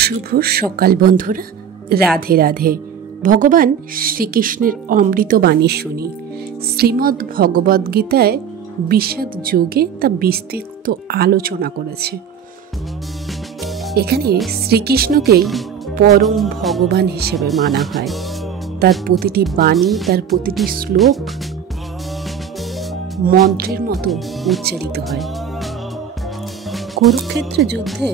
শুভ সকাল বন্ধুরা, রাধে রাধে। ভগবান শ্রীকৃষ্ণের অমৃত বাণী শুনি। শ্রীমদ্ ভগবদ্গীতায় বিষাদ যোগে তা বিস্তৃত আলোচনা করেছে। এখানে শ্রীকৃষ্ণকেই পরম ভগবান হিসেবে মানা হয়। তার প্রতিটি বাণী, তার প্রতিটি শ্লোক মন্ত্রের মতো উচ্চারিত হয়। কুরুক্ষেত্র যুদ্ধে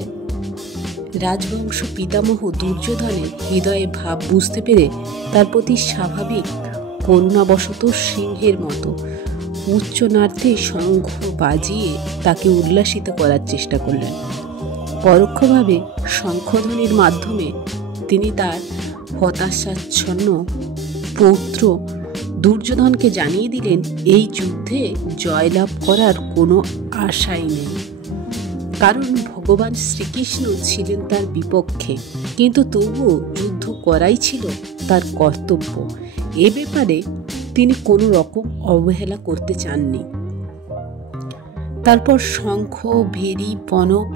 রাজবংশ পিতামহ দুর্যোধনের হৃদয়ে ভাব বুঝতে পেরে তার প্রতি স্বাভাবিক করুণাবশত সিংহের মতো উচ্চনার্থে শঙ্খ বাজিয়ে তাকে উল্লাসিত করার চেষ্টা করলেন। পরোক্ষভাবে শঙ্খধ্বনির মাধ্যমে তিনি তার হতাশাচ্ছন্ন পৌত্র দুর্যোধনকে জানিয়ে দিলেন এই যুদ্ধে জয়লাভ করার কোনো আশাই নেই, কারণ ভগবান শ্রীকৃষ্ণ ছিলেন তার বিপক্ষে, কিন্তু তবুও যুদ্ধ করাই ছিল তার কর্তব্য। এ ব্যাপারে তিনি কোনো রকম অবহেলা করতে চাননি। তারপর শঙ্খ, ভেরি, পণব,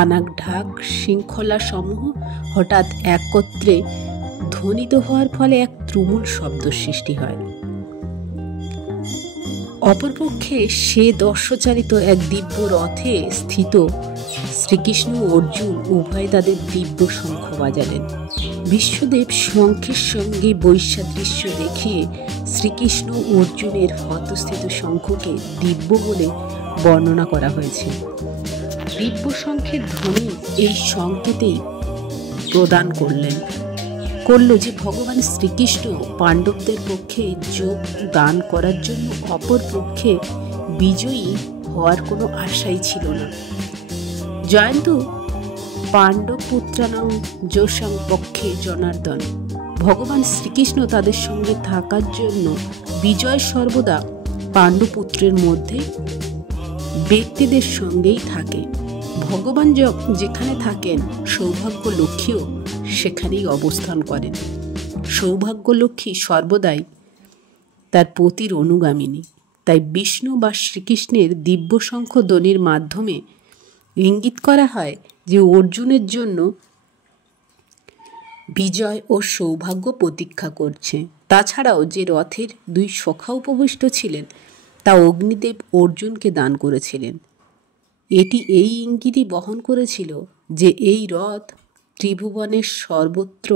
আনাক ঢাক, শৃঙ্খলা সমূহ হঠাৎ একত্রে ধ্বনিত হওয়ার ফলে এক তুমুল শব্দ সৃষ্টি হয়। অপরপক্ষে সে দর্শচালিত এক দিব্য রথে স্থিত শ্রীকৃষ্ণ ও অর্জুন উভয় তাদের দিব্য শঙ্খ বাজালেন। বিশ্বদেব শঙ্খের সঙ্গে বৈসাদৃশ্য দেখিয়ে শ্রীকৃষ্ণ ও অর্জুনের হতস্থিত শঙ্খকে দিব্য বলে বর্ণনা করা হয়েছে। দিব্য শঙ্খের ধ্বনি এই সংকেতেই প্রদান করল যে ভগবান শ্রীকৃষ্ণ পাণ্ডবদের পক্ষে যোগ দান করার জন্য অপর পক্ষে বিজয়ী হওয়ার কোনো আশাই ছিল না। জয়ন্তু পাণ্ডব পুত্রানাং যোষাং পক্ষে জনার্দন। ভগবান শ্রীকৃষ্ণ তাদের সঙ্গে থাকার জন্য বিজয় সর্বদা পাণ্ডবপুত্রের মধ্যে ব্যক্তিদের সঙ্গেই থাকে। ভগবান যেখানে থাকেন সৌভাগ্য লক্ষ্মীও সেখানেই অবস্থান করেন। সৌভাগ্য লক্ষ্মী সর্বদাই তার পতির অনুগামিনী। তাই বিষ্ণু বা শ্রীকৃষ্ণের দিব্য শঙ্খ ধ্বনির মাধ্যমে ইঙ্গিত করা হয় যে অর্জুনের জন্য বিজয় ও সৌভাগ্য প্রতীক্ষা করছে। তাছাড়াও যে রথের দুই সখা উপবিষ্ট ছিলেন তা অগ্নিদেব অর্জুনকে দান করেছিলেন। এটি এই ইঙ্গিতই বহন করেছিল যে এই রথ ত্রিভুবনের সর্বত্র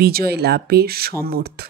বিজয় লাভের সমর্থ।